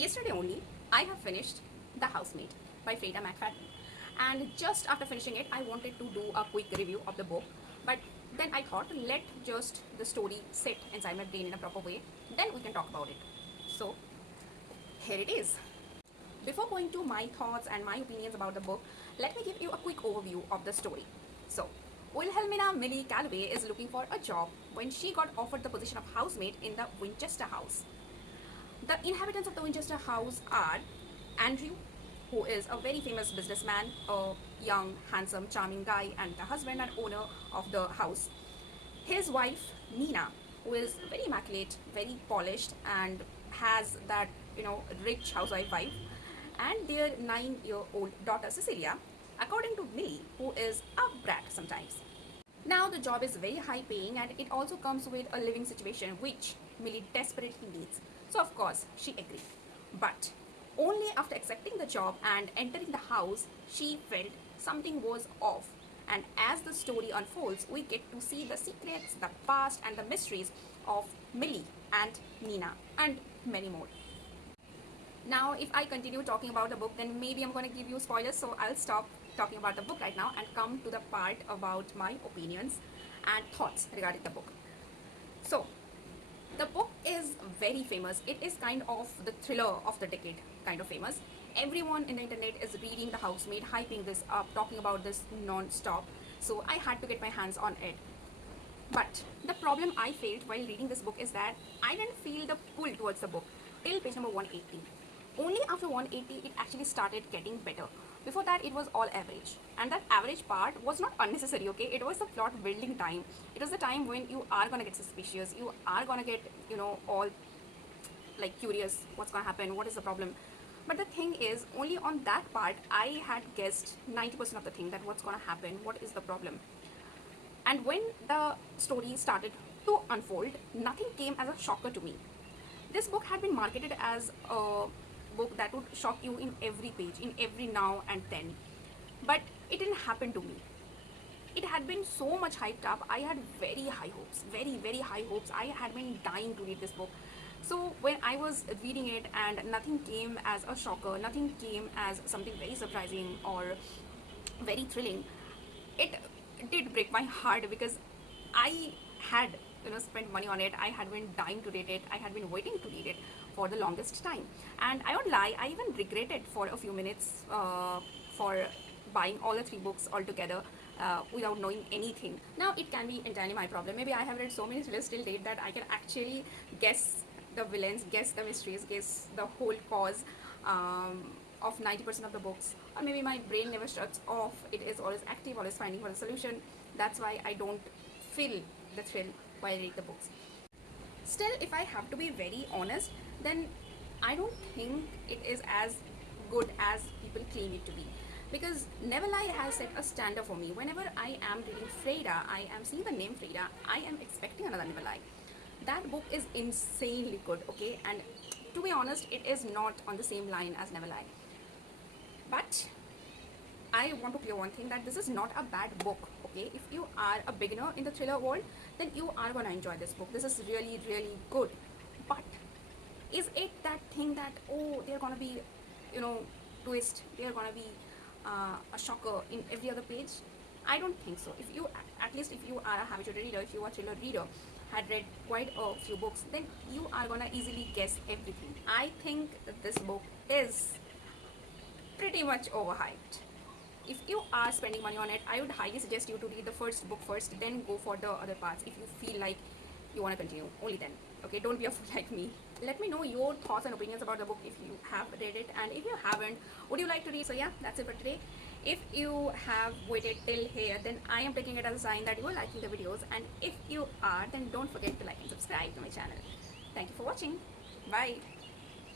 Yesterday only, I have finished The Housemaid by Freda McFadden. And just after finishing it, I wanted to do a quick review of the book. But then I thought, let just the story sit inside my brain in a proper way. Then we can talk about it. So, here it is. Before going to my thoughts and my opinions about the book, let me give you a quick overview of the story. So, Wilhelmina Millie Calloway is looking for a job when she got offered the position of housemaid in the Winchester house. The inhabitants of the Winchester house are Andrew, who is a very famous businessman, a young, handsome, charming guy, and the husband and owner of the house. His wife, Nina, who is very immaculate, very polished, and has that, rich housewife vibe, and their 9-year-old daughter, Cecilia, according to Millie, who is a brat sometimes. Now, the job is very high paying and it also comes with a living situation which Millie desperately needs. So, of course, she agreed. But only after accepting the job and entering the house, she felt something was off. And as the story unfolds, we get to see the secrets, the past, and the mysteries of Millie and Nina, and many more. Now, if I continue talking about the book, then maybe I'm going to give you spoilers, so I'll stop talking about the book right now and come to the part about my opinions and thoughts regarding the book. So, the book is very famous. It is kind of the thriller of the decade, kind of famous. Everyone in the internet is reading The Housemaid, hyping this up, talking about this non-stop. So I had to get my hands on it. But the problem I faced while reading this book is that I didn't feel the pull towards the book till page number 180. Only after 180 it actually started getting better. Before that it was all average, and that average part was not unnecessary, okay? It was the plot building time. It was the time when you are gonna get suspicious, you are gonna get all like curious, what's gonna happen, what is the problem. But the thing is, only on that part I had guessed 90% of the thing, that what's gonna happen, what is the problem. And when the story started to unfold, nothing came as a shocker to me. This book had been marketed as a book that would shock you in every page, in every now and then. But it didn't happen to me. It had been so much hyped up. I had very high hopes, very, very high hopes. I had been dying to read this book. So when I was reading it and nothing came as a shocker, nothing came as something very surprising or very thrilling, it did break my heart, because I had spent money on it. I had been dying to read it. I had been waiting to read it for the longest time, and I don't lie, I even regretted for a few minutes for buying all the 3 books all together without knowing anything. Now it can be entirely my problem. Maybe I have read so many thrillers till date that I can actually guess the villains, guess the mysteries, guess the whole cause of 90% of the books. Or maybe my brain never shuts off. It is always active, always finding for the solution. That's why I don't feel the thrill while I read the books. Still, if I have to be very honest, then I don't think it is as good as people claim it to be. Because Never Lie has set a standard for me. Whenever I am reading Freda, I am seeing the name Freda, I am expecting another Never Lie. That book is insanely good, okay? And to be honest, it is not on the same line as Never Lie. But I want to clear one thing, that this is not a bad book, okay? If you are a beginner in the thriller world, then you are going to enjoy this book. This is really, really good. But is it that thing that, oh, they're going to be, twist, they're going to be a shocker in every other page? I don't think so. If you, at least if you are a habitual reader, if you are a thriller reader, had read quite a few books, then you are going to easily guess everything. I think that this book is pretty much overhyped. If you are spending money on it, I would highly suggest you to read the first book first, then go for the other parts if you feel like you want to continue. Only then, okay? Don't be a fool like me. Let me know your thoughts and opinions about the book if you have read it, and if you haven't, would you like to read? So yeah, that's it for today. If you have waited till here, then I am taking it as a sign that you are liking the videos, and if you are, then don't forget to like and subscribe to my channel. Thank you for watching. Bye.